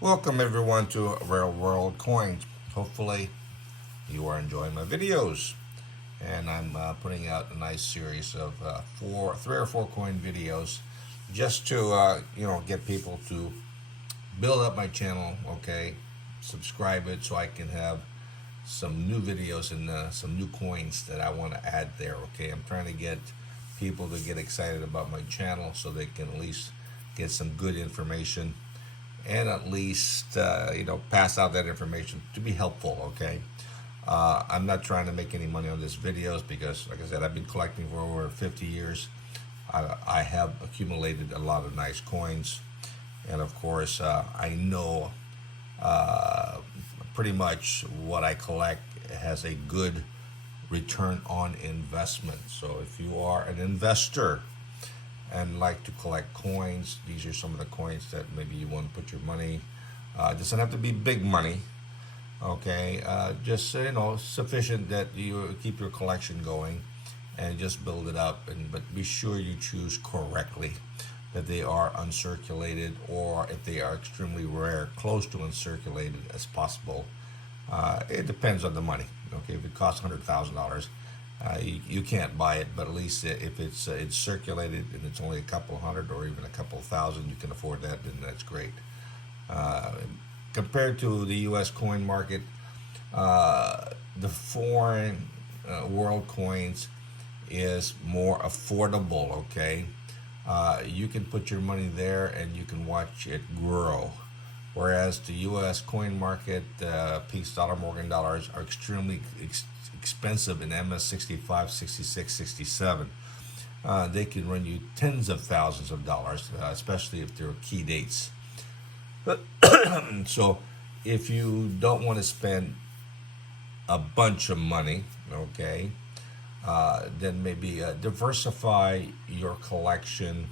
Welcome everyone to Real World Coins. Hopefully you are enjoying my videos, and I'm putting out a nice series of three or four coin videos, just to get people to build up my channel. Okay, subscribe it so I can have some new videos and some new coins that I want to add there. Okay, I'm trying to get people to get excited about my channel so they can at least get some good information and at least pass out that information to be helpful. Okay, I'm not trying to make any money on these videos because, like I said, I've been collecting for over 50 years. I have accumulated a lot of nice coins, and of course, I know uh, pretty much what I collect has a good return on investment. So if you are an investor and like to collect coins, these are some of the coins that maybe you want to put your money. It doesn't have to be big money, okay? Just sufficient that you keep your collection going and just build it up. But be sure you choose correctly, that they are uncirculated, or if they are extremely rare, close to uncirculated as possible. It depends on the money. Okay, if it costs $100,000, you can't buy it. But at least if it's circulated and it's only a couple hundred or even a couple thousand, you can afford that. Then that's great. Uh, Compared to the U.S. coin market, the foreign world coins is more affordable. Okay, you can put your money there and you can watch it grow. Whereas the U.S. coin market, peace dollar, Morgan dollars are extremely expensive in MS 65, 66, 67. They can run you tens of thousands of dollars, especially if they're key dates. So if you don't want to spend a bunch of money, okay, then maybe diversify your collection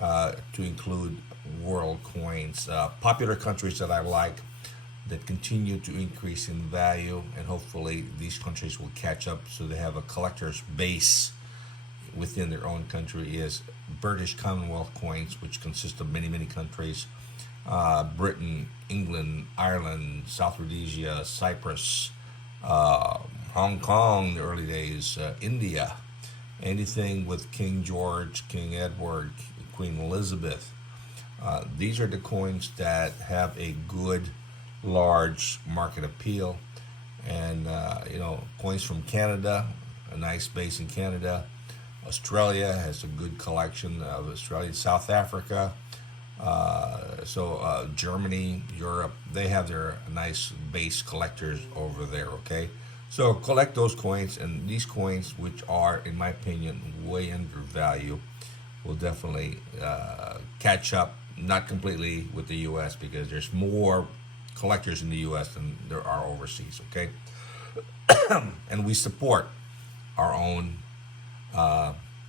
to include world coins. Popular countries that I like that continue to increase in value, and hopefully these countries will catch up so they have a collector's base within their own country, is British Commonwealth coins, which consist of many, many countries. Britain, England, Ireland, South Rhodesia, Cyprus, Hong Kong in the early days, India, anything with King George, King Edward, Queen Elizabeth. These are the coins that have a good, large market appeal. And, coins from Canada, a nice base in Canada. Australia has a good collection of Australia, South Africa. Germany, Europe, they have their nice base collectors over there, okay? So collect those coins, and these coins, which are, in my opinion, way undervalued, will definitely catch up, not completely with the U.S., because there's more collectors in the U.S. than there are overseas, okay? And we support our own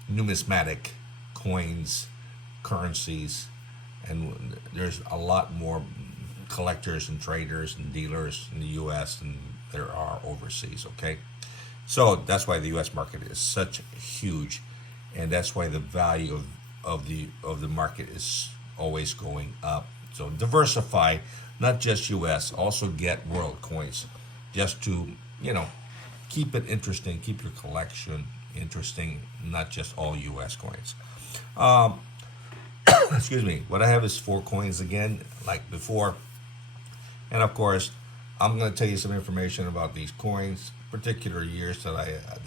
numismatic coins, currencies, and there's a lot more collectors and traders and dealers in the U.S. than there are overseas. Okay, so that's why the U.S. market is such huge, and that's why the value of the market is always going up. So diversify, not just U.S. Also get world coins, just to keep it interesting, keep your collection interesting, not just all U.S. coins. Um, Excuse me. What I have is four coins again, like before. And of course, I'm going to tell you some information about these coins, particular years that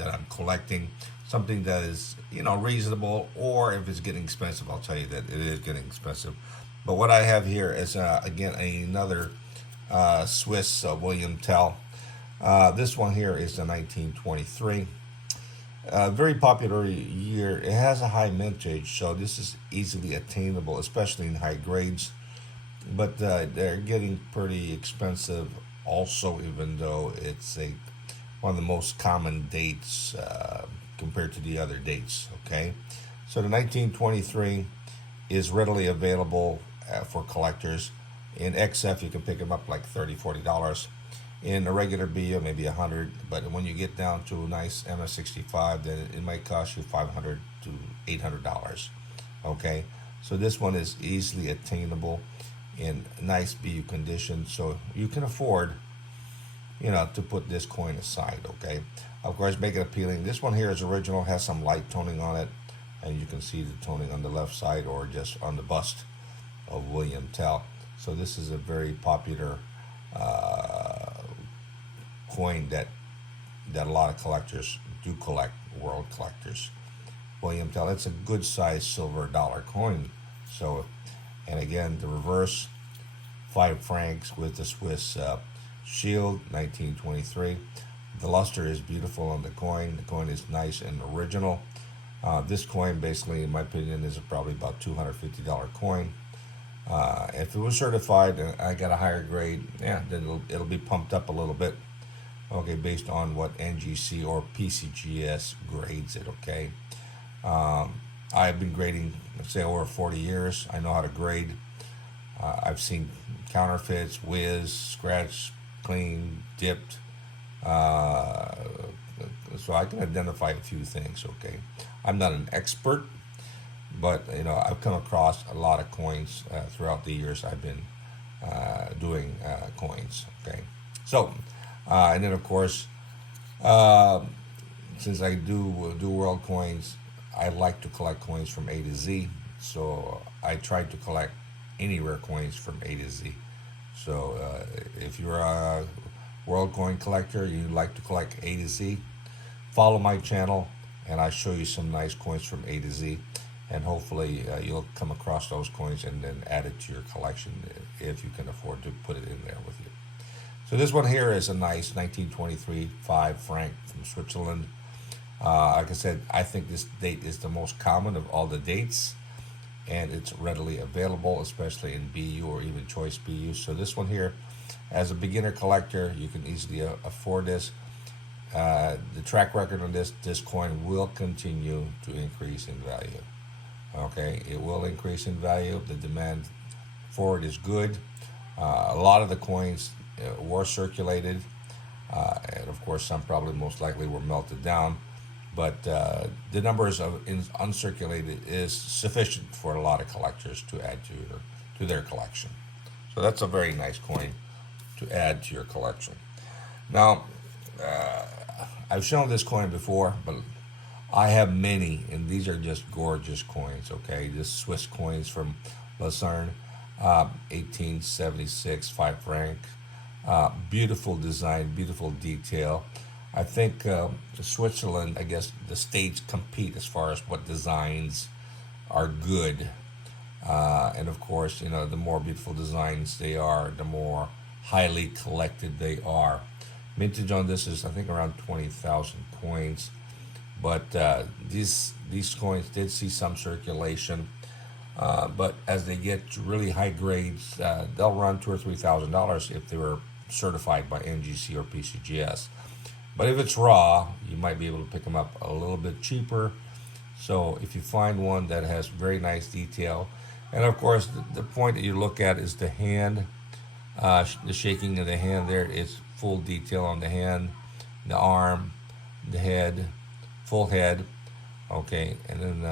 I'm collecting, something that is reasonable, or if it's getting expensive, I'll tell you that it is getting expensive. But what I have here is again another Swiss William Tell. This one here is the 1923. Very popular year. It has a high mintage, so this is easily attainable, especially in high grades. But they're getting pretty expensive, also, even though it's one of the most common dates compared to the other dates. Okay, so the 1923 is readily available for collectors. In XF, you can pick them up like $30, $40. In a regular BO, maybe 100, but when you get down to a nice MS65, then it might cost you $500 to $800. Okay, so this one is easily attainable. in nice BU condition, so you can afford, to put this coin aside. Okay, of course, make it appealing. This one here is original, has some light toning on it, and you can see the toning on the left side or just on the bust of William Tell. So this is a very popular coin that a lot of collectors do collect, world collectors. William Tell, it's a good sized silver dollar coin. So, and again, the reverse, 5 francs with the Swiss shield, 1923. The luster is beautiful on the coin. The coin is nice and original. This coin, basically, in my opinion, is probably about $250 coin. If it was certified and I got a higher grade, yeah, then it'll be pumped up a little bit. Okay, based on what NGC or PCGS grades it. Okay, I've been grading, say, over 40 years. I know how to grade. I've seen counterfeits, whiz, scratch, clean, dipped. So I can identify a few things. Okay, I'm not an expert, but I've come across a lot of coins throughout the years I've been doing coins. Okay, so and then of course, since I do world coins, I like to collect coins from A to Z. So I try to collect any rare coins from A to Z. So if you're a world coin collector, you like to collect A to Z, follow my channel, and I show you some nice coins from A to Z. And hopefully you'll come across those coins and then add it to your collection if you can afford to put it in there with you. So this one here is a nice 1923 5 franc from Switzerland. Like I said, I think this date is the most common of all the dates, and it's readily available, especially in BU or even choice BU. So this one here, as a beginner collector, you can easily afford this. The track record on this coin will continue to increase in value. Okay, it will increase in value. The demand for it is good. A lot of the coins were circulated, and of course some probably most likely were melted down, but the numbers of uncirculated is sufficient for a lot of collectors to add to their collection. So that's a very nice coin to add to your collection. Now, I've shown this coin before, but I have many, and these are just gorgeous coins. Okay, this Swiss coins from Lucerne, 1876 5 franc. Beautiful design, beautiful detail. I think Switzerland, I guess the states compete as far as what designs are good. And of course, the more beautiful designs they are, the more highly collected they are. Mintage on this is, I think, around 20,000 coins. But these coins did see some circulation. But as they get to really high grades, they'll run $2,000 or $3,000 if they were certified by NGC or PCGS. But if it's raw, you might be able to pick them up a little bit cheaper. So if you find one that has very nice detail, and of course the point that you look at is the hand, the shaking of the hand. There is full detail on the hand, the arm, the head, full head. Okay, and then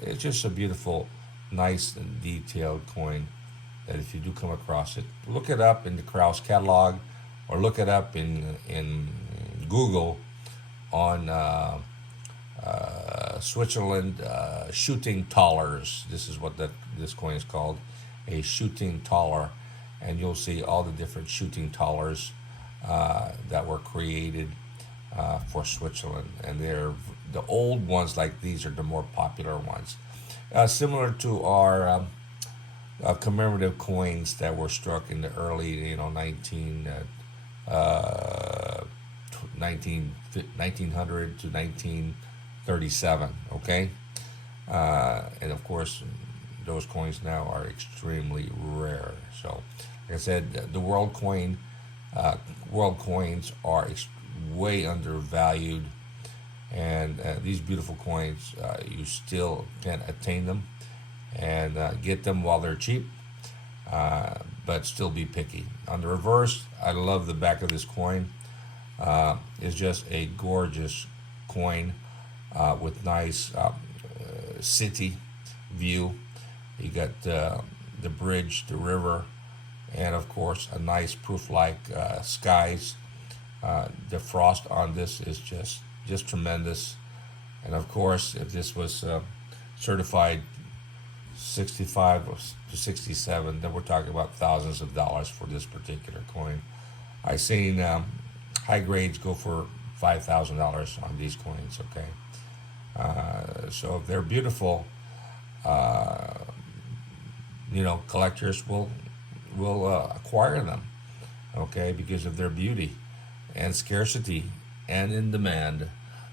it's just a beautiful, nice and detailed coin that if you do come across it, look it up in the Kraus catalog or look it up in Google on Switzerland shooting thalers. This is what this coin is called, a shooting thaler, and you'll see all the different shooting thalers that were created for Switzerland, and they're the old ones. Like these are the more popular ones, similar to our commemorative coins that were struck in the early 1900 to 1937. Okay, and of course those coins now are extremely rare. So like I said, the world coins are way undervalued, and these beautiful coins, you still can attain them and get them while they're cheap, but still be picky. On the reverse, I love the back of this coin. It's just a gorgeous coin with nice city view. You got the bridge, the river, and of course a nice proof-like skies. The frost on this is just tremendous, and of course if this was certified 65 to 67, then we're talking about thousands of dollars for this particular coin. I've seen high grades go for $5,000 on these coins. Okay, so they're beautiful. Uh, Collectors will acquire them. Okay, because of their beauty and scarcity and in demand.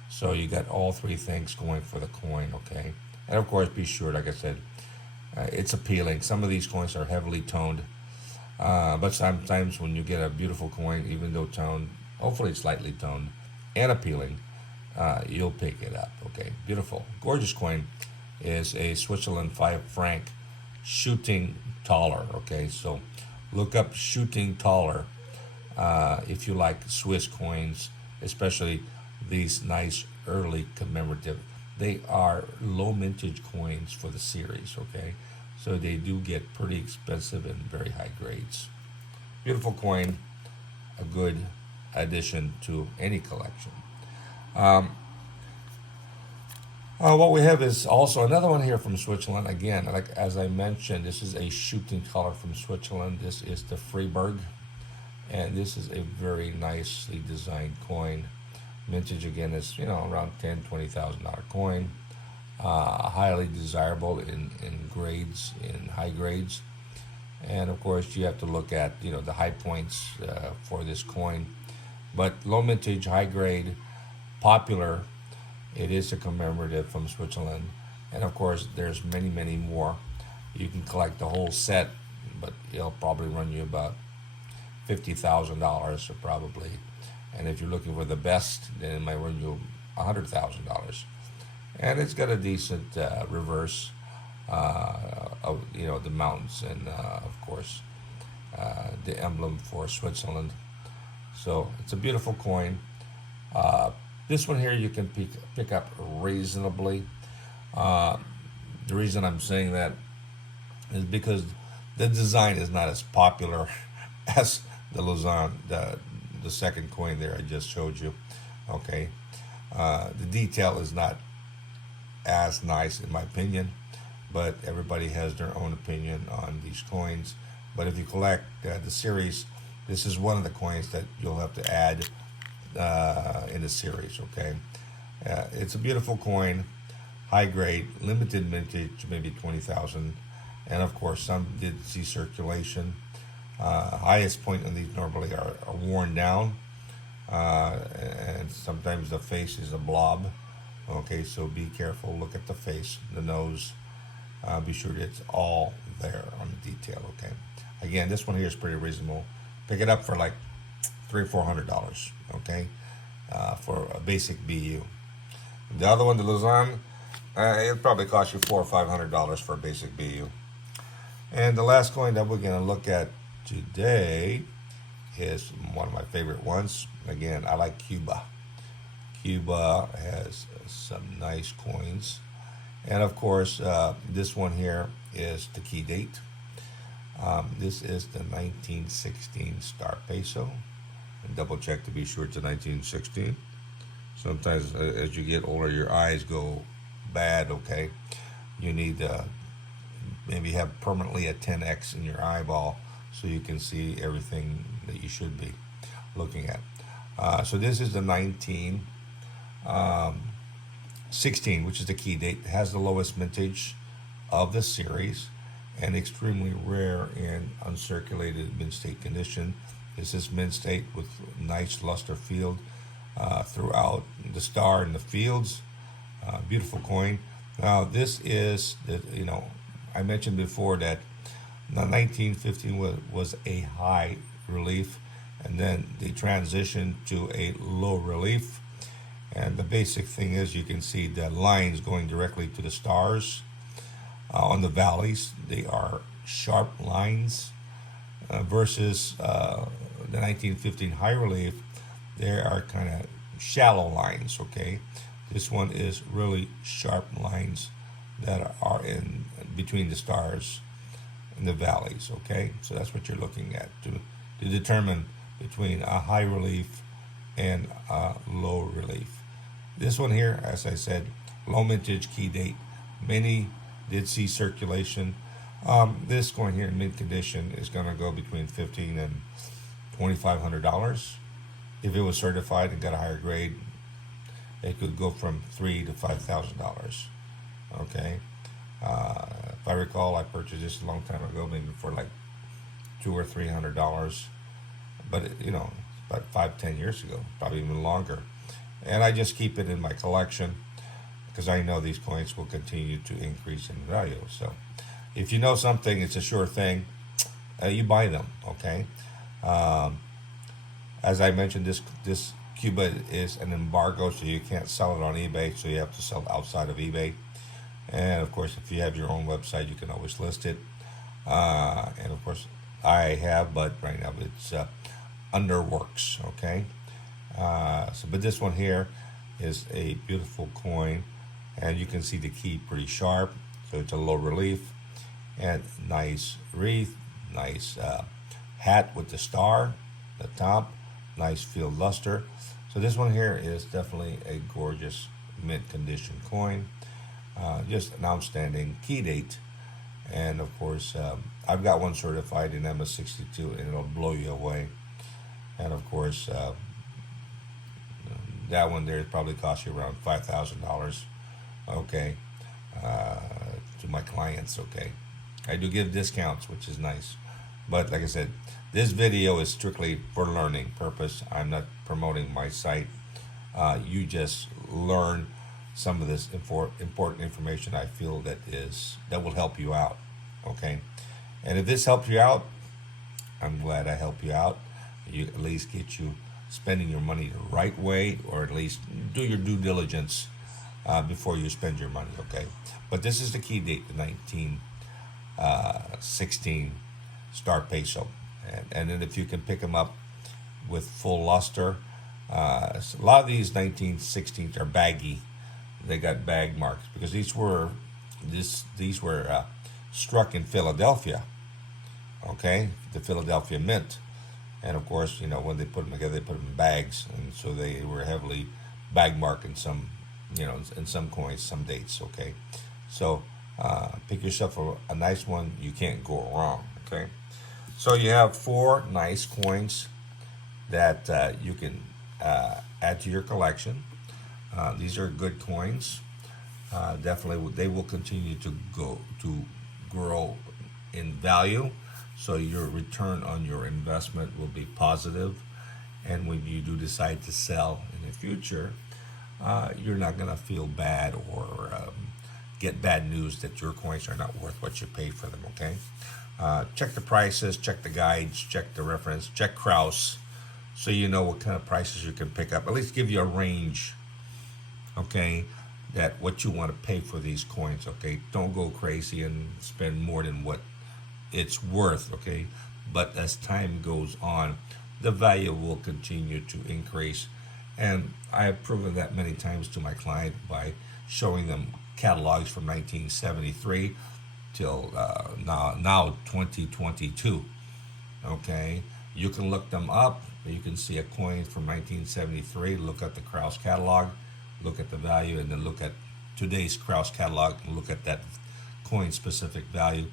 So you got all three things going for the coin. Okay, and of course, be sure, like I said, it's appealing. Some of these coins are heavily toned, but sometimes when you get a beautiful coin, even though toned, hopefully slightly toned and appealing, you'll pick it up. Okay, beautiful, gorgeous coin is a Switzerland 5 franc shooting taller. Okay, so look up shooting taller if you like Swiss coins, especially these nice early commemorative. They are low mintage coins for the series. Okay, so they do get pretty expensive and very high grades. Beautiful coin, a good addition to any collection. Um, what we have is also another one here from Switzerland. Again, like as I mentioned, this is a shooting color from Switzerland. This is the Freeberg, and this is a very nicely designed coin. Mintage again is around $10,000-$20,000 coin. Highly desirable in grades, in high grades, and of course you have to look at the high points for this coin. But low mintage, high grade, popular. It is a commemorative from Switzerland, and of course there's many more. You can collect the whole set, but it'll probably run you about $50,000 probably. And if you're looking for the best, then it might run you $100,000. And it's got a decent reverse of the mountains and of course the emblem for Switzerland. So it's a beautiful coin. This one here you can pick up reasonably. The reason I'm saying that is because the design is not as popular as the Lausanne, the second coin there I just showed you. Okay, the detail is not as nice in my opinion, but everybody has their own opinion on these coins. But if you collect the series, this is one of the coins that you'll have to add in the series. Okay, it's a beautiful coin, high grade, limited mintage, maybe 20,000, and of course some did see circulation. Highest point on these normally are worn down, and sometimes the face is a blob. Okay, so be careful. Look at the face, the nose. Be sure that it's all there on the detail. Okay. Again, this one here is pretty reasonable. Pick it up for like $300-$400. Okay, for a basic BU. The other one, the Lausanne, it'll probably cost you $400 or $500 for a basic BU. And the last coin that we're gonna look at today is one of my favorite ones. Again, I like Cuba. Cuba has some nice coins, and of course this one here is the key date. This is the 1916 star peso, and double check to be sure it's a 1916. Sometimes as you get older your eyes go bad. Okay, you need to maybe have permanently a 10x in your eyeball so you can see everything that you should be looking at. So this is the 1916, which is the key date. It has the lowest mintage of the series and extremely rare in uncirculated mint state condition. This is mint state with nice luster field throughout the star and the fields. Beautiful coin. Now this is, I mentioned before that the 1915 was a high relief, and then they transitioned to a low relief. And the basic thing is you can see the lines going directly to the stars. On the valleys, they are sharp lines versus the 1915 high relief. They are kind of shallow lines. Okay, this one is really sharp lines that are in between the stars, and the valleys. Okay, so that's what you're looking at to determine between a high relief and a low relief. This one here, as I said, low mintage key date. Many did see circulation. This coin here in mint condition is going to go between $1,500 and $2,500. If it was certified and got a higher grade, it could go from $3,000 to $5,000. Okay. If I recall, I purchased this a long time ago, maybe for like $200 or $300. But about 5-10 years ago, probably even longer. And I just keep it in my collection because I know these coins will continue to increase in value. So if you know something, it's a sure thing, you buy them. Okay. As I mentioned, this Cuba is an embargo, so you can't sell it on eBay, so you have to sell it outside of eBay. And of course, if you have your own website, you can always list it. And of course, I have, but right now it's under works. Okay. But this one here is a beautiful coin, and you can see the key pretty sharp, so it's a low relief, and nice wreath, nice hat with the star, the top, nice field luster. So this one here is definitely a gorgeous mint condition coin. Just an outstanding key date. And of course, I've got one certified in MS62, and it'll blow you away. And of course, that one there probably cost you around $5,000. Okay, to my clients. Okay, I do give discounts, which is nice. But like I said, this video is strictly for learning purpose. I'm not promoting my site. You just learn some of this important information I feel that will help you out. Okay, and if this helps you out, I'm glad I help you out. You at least get you spending your money the right way, or at least do your due diligence before you spend your money. Okay, but this is the key date, the 1916 star peso, and then if you can pick them up with full luster. A lot of these 1916s are baggy. They got bag marks because these were struck in Philadelphia. Okay, the Philadelphia Mint, and of course, when they put them together, they put them in bags, and so they were heavily bag marked in some, in some coins, some dates. Okay, so pick yourself a nice one. You can't go wrong. Okay, so you have 4 nice coins that you can add to your collection. These are good coins. Definitely, they will continue to grow in value. So your return on your investment will be positive. And when you do decide to sell in the future, you're not going to feel bad or get bad news that your coins are not worth what you paid for them. Okay. Check the prices, check the guides, check the reference, check Kraus, so you know what kind of prices you can pick up. At least give you a range. Okay, that what you want to pay for these coins. Okay, don't go crazy and spend more than what it's worth. Okay, but as time goes on, the value will continue to increase, and I have proven that many times to my client by showing them catalogs from 1973 till now 2022. Okay, you can look them up. You can see a coin from 1973. Look at the Kraus catalog. Look at the value, and then look at today's Kraus catalog and look at that coin specific value,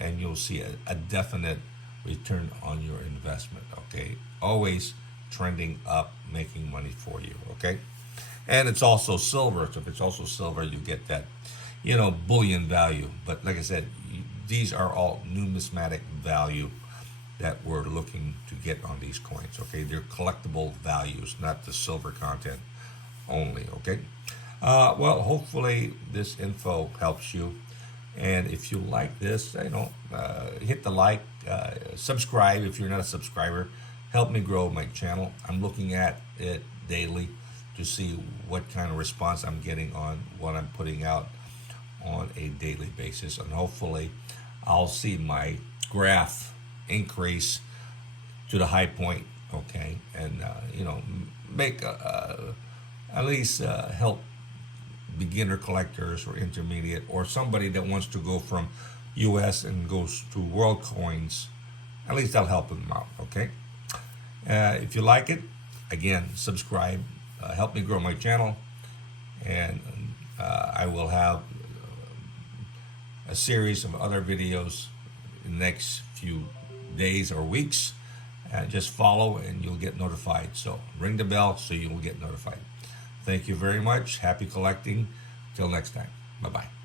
and you'll see a definite return on your investment. Okay, always trending up, making money for you. Okay, and it's also silver. So if it's also silver, you get that bullion value. But like I said, these are all numismatic value that we're looking to get on these coins. Okay, they're collectible values, not the silver content only. Okay, well, hopefully this info helps you, and if you like this, hit the like, subscribe if you're not a subscriber. Help me grow my channel. I'm looking at it daily to see what kind of response I'm getting on what I'm putting out on a daily basis, and hopefully I'll see my graph increase to the high point. Okay, and make at least help beginner collectors or intermediate or somebody that wants to go from US and goes to WorldCoins. At least that'll help them out, okay? If you like it, again, subscribe. Help me grow my channel. And I will have a series of other videos in the next few days or weeks. Just follow and you'll get notified. So ring the bell so you'll get notified. Thank you very much. Happy collecting. Till next time. Bye-bye.